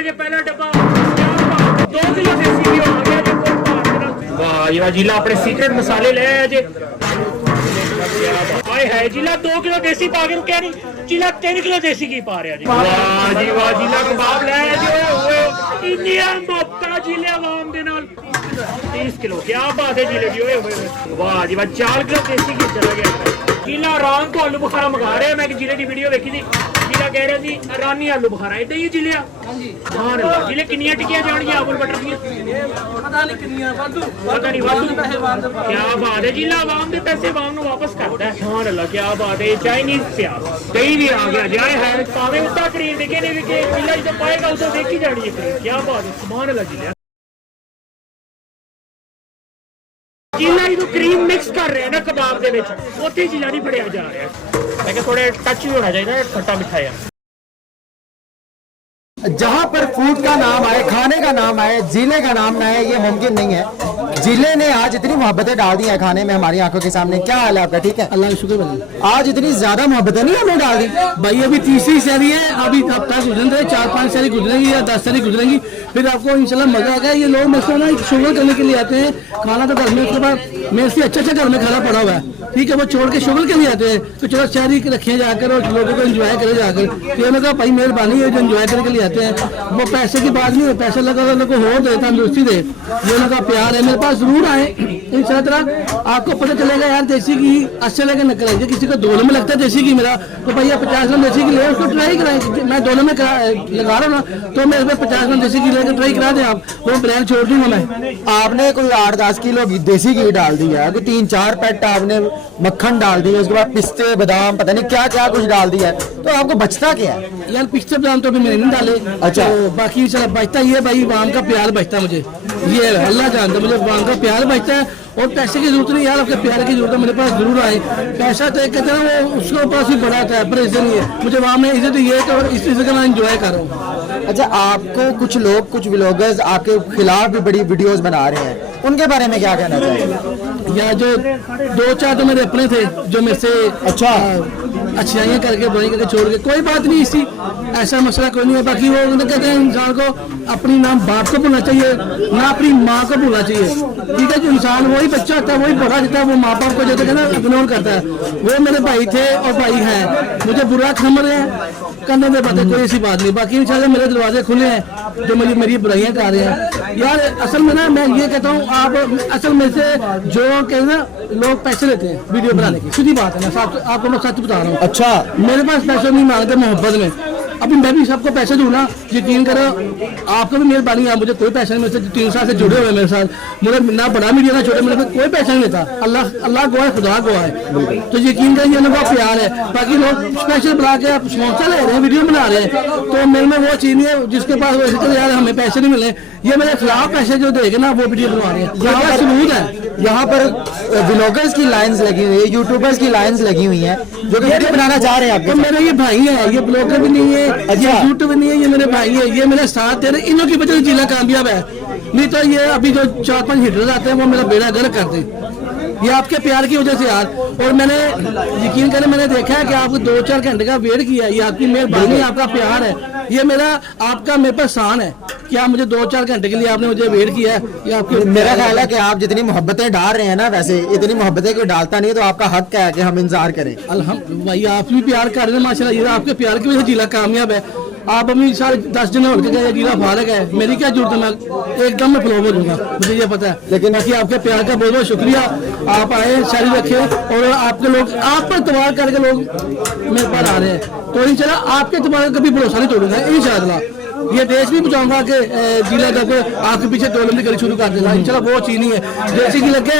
जे पहला डब्बा 2 किलो देसी घी हो गया जे वाह ये जिला अपने सीक्रेट मसाले ले आया जे हाय है जिला 2 किलो देसी पा के रुकिया नहीं जिला 3 किलो देसी घी पा रहा जी वाह जिला कबाब ले आया जी इंडिया मोहब्बत जिले आवाम दे नाल 30 किलो क्या बात है जिले जी ओए वाह जी वाह 4 किलो देसी घी चला गया जिला आराम को आलू बुखारा मंगा रहे हैं मैं जिले की वीडियो देखी थी जिला कह रहे थी रानी आलू बुखारा इतना ही जिले जिले किनिया टिकियां जानियां आलू बटर दी पता नहीं वाधू क्या बात है जिला आवाम के पैसे आवाम को वापस करता है सुभान अल्लाह क्या बात है चाइनीज प्याज दही भी आ गया जाए है पावे उतना करीब देखे नहीं देखे जिला जो पाएगा उसे देखी जानी है क्या बात है सुभान अल्लाह जिला जिला जो क्रीम मिक्स कर रहे हैं ना कबाब के विच उत्थे जिला नहीं फड़िया जा रहा है लेकिन थोड़े टच भी होना चाहिए खट्टा मिठा है जहाँ पर फूड का नाम आए खाने का नाम आए जिले का नाम ना आए ये मुमकिन नहीं है जिले ने आज इतनी मोहब्बतें डाल दी हैं खाने में हमारी आंखों के सामने क्या हाल है आपका ठीक है अल्लाह का शुक्र भाई आज इतनी ज्यादा मोहब्बतें नहीं हमने डाल दी भाई अभी तीसरी शहरी है अभी हफ्ता गुजरेंगे 4-5 शहरी गुजरेंगी या 10 शहरी गुजरेंगी फिर आपको इंशाल्लाह मजा आएगा ये लोग मेरे से ना शुगर करने के लिए आते हैं खाना तो घर में उसके बाद मेरे से अच्छा घर में खाना पड़ा हुआ है ठीक है वो छोड़ के शुगर के लिए आते हैं तो चलो शहरी रखे जाकर और लोगों को एंजॉय करे जाकर तो उन्होंने कहा भाई मेहरबानी है जो एंजॉय करने के लिए आते हैं वो पैसे की बात नहीं है पैसे लगा लोगों को हो दे तंदुरुस्ती दे ये उनका प्यार है मेरे पास जरूर आए इन तरह आपको पता चलेगा यार देसी घी अच्छे लगे न कराएंगे किसी को दोनों में लगता है देसी घी मेरा तो भैया 50 ग्राम देसी घी ले उसको ट्राई कराएंगे मैं दोनों में लगा रहा हूँ ना तो मेरे पे 50 ग्राम देसी घी लेकर ट्राई करा दें आप वो ब्रांड छोड़ दूंगा मैं आपने कोई 8-10 किलो देसी घी डाल दिया कोई 3-4 पैकेट आपने मक्खन डाल दिया उसके बाद पिस्ते बादाम पता नहीं क्या क्या कुछ डाल दिया तो आपको बचता क्या है यार पिस्ते बादाम तो अभी मैंने नहीं डाले अच्छा तो बाकी बचता ये भाई वाम का प्यार बचता मुझे ये अल्लाह जानता मुझे वाम का प्यार बचता है और पैसे की जरूरत नहीं यार आपके प्यार की जरूरत है मेरे पास जरूर आए पैसा तो एक कहते हैं वो उसके ऊपर ही बड़ा था पर इज्जत नहीं है मुझे वहाँ में इज्जत ये है और इस चीज़ का मैं एंजॉय कर रहा हूँ अच्छा आपको कुछ लोग कुछ व्लॉगर्स आपके खिलाफ भी बड़ी वीडियोस बना रहे हैं उनके बारे में क्या कहना चाहिए या जो 2-4 तो मेरे अपने थे जो मेरे से अच्छा अच्छाइयाँ करके बुराई करके छोड़ के कोई बात नहीं इसी ऐसा मसला कोई नहीं है बाकी वो कहते हैं इंसान को अपनी ना बाप को भूलना चाहिए ना अपनी माँ को भूलना चाहिए ठीक है जो इंसान वही बच्चा होता है वही बड़ा जाता है वो माँ बाप को जो है ना इग्नोर करता है वो मेरे भाई थे और भाई हैं मुझे बुरा समझ रहे हैं करने दे बातें कोई ऐसी बात नहीं बाकी इंशाल्लाह मेरे दरवाजे खुले हैं जो मेरी बुराइयां कर रहे हैं यार असल में ना मैं ये कहता हूँ आप असल में से जो कहते ना लोग पैसे लेते हैं वीडियो बनाने की सीधी बात है मैं आपको मैं सच बता रहा हूँ अच्छा मेरे पास पैसे नहीं मांगते मोहब्बत में अभी मैं भी सबको पैसे दूँ ना यकीन करो आपको भी मेहरबानी है मुझे कोई पैसा नहीं मेरे से 3 साल से जुड़े हुए मेरे साथ मुझे ना बड़ा मीडिया ना छोटे मेरे कोई पैसा नहीं लेता अल्लाह गवाह है खुदा गवाह है तो यकीन करिए उनका प्यार है बाकी लोग स्पेशल बुला के आप स्पॉन्सर ले रहे हैं वीडियो बना रहे हैं तो मेरे में वो चीज नहीं है जिसके पास वैसे तो यार हमें पैसे नहीं मिले ये मेरे खिलाफ पैसे जो देगा ना वो वीडियो बनवा रहे हैं यहाँ सबूत है यहाँ पर व्लॉगर्स की लाइंस लगी हुई है यूट्यूबर्स की लाइंस लगी हुई है जो कि वीडियो बनाना चाह रहे हैं आपके मेरे ये भाई है ये ब्लॉगर भी नहीं है ये यूट्यूब भी नहीं है ये मेरे भाई है ये मेरे साथ दे रहे इन्हों की वजह से जिला कामयाब है नहीं तो ये अभी जो 4-5 हिटर्स आते हैं वो मेरा बेड़ा गर्क कर दे ये आपके प्यार की वजह से यार और मैंने यकीन करें मैंने देखा है कि आपको 2-4 घंटे का वेट किया है ये आपकी मेहरबानी आपका प्यार है ये मेरा आपका मेरे पर शान है कि आप मुझे 2-4 घंटे के लिए आपने मुझे वेट किया है ये आपकी मेरा ख्याल है कि आप जितनी मोहब्बतें डाल रहे हैं ना वैसे इतनी मोहब्बतें कोई डालता नहीं तो आपका हक है कि हम इंतजार करें अल्हम्दुलिल्लाह भाई आप भी प्यार कर रहे हैं माशाल्लाह ये आपके प्यार की वजह से जिला कामयाब है आप अभी सारे 10 दिन हो गए जिला फारग है मेरी क्या जरूरत है मैं एकदम में फ्लो हो जाऊंगा मुझे ये पता है लेकिन बाकी आपके प्यार का बहुत बहुत शुक्रिया आप आए शायरी रखे और आपके लोग आप पर इतबार करके लोग मेरे पास आ रहे हैं तो इंशाल्लाह आपके इतबार का कभी भरोसा नहीं तोड़ूंगा इंशाल्लाह ये देश भी बचाऊंगा कि जिला जब आपके पीछे टोलम की गली शुरू कर देगा इंशाल्लाह वो चीज नहीं है देसी की लगे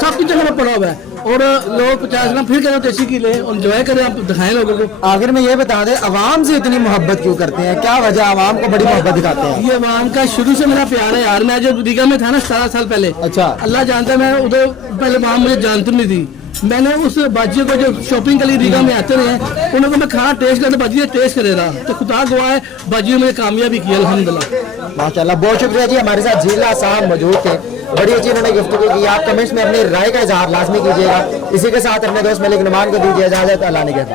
सब कुछ जगह पड़ा हुआ है और लोग 50 ग्राम फिर करें देसी की ले एंजॉय करें आप दिखाएं लोगों को आखिर में ये बता दें अवाम से इतनी मोहब्बत क्यों करते हैं क्या वजह अवाम को बड़ी मोहब्बत दिखाते हैं ये अवाम का शुरू से मेरा प्यार है यार मैं जब रीगा में था ना 17 साल पहले अच्छा अल्लाह जानता है मैं उधर पहले वहाँ मुझे जानती नहीं थी मैंने उस बाजियों को जो शॉपिंग के लिए रीगा में आते रहे उनको मैं खाना टेस्ट करते बाजी टेस्ट करे रहा तो खुदा गवाह है बाजियों में कामयाबी की अल्हम्दुलिल्लाह माशाल्लाह बहुत शुक्रिया जी हमारे साथ जिला साहब मौजूद थे बड़ी अच्छी उन्होंने गिफ्ट की आप कमेंट्स में अपनी राय का इजहार लाजमी कीजिएगा इसी के साथ अपने दोस्त मलिक नुमान को दीजिए इजाजत अल्लाह ने कहता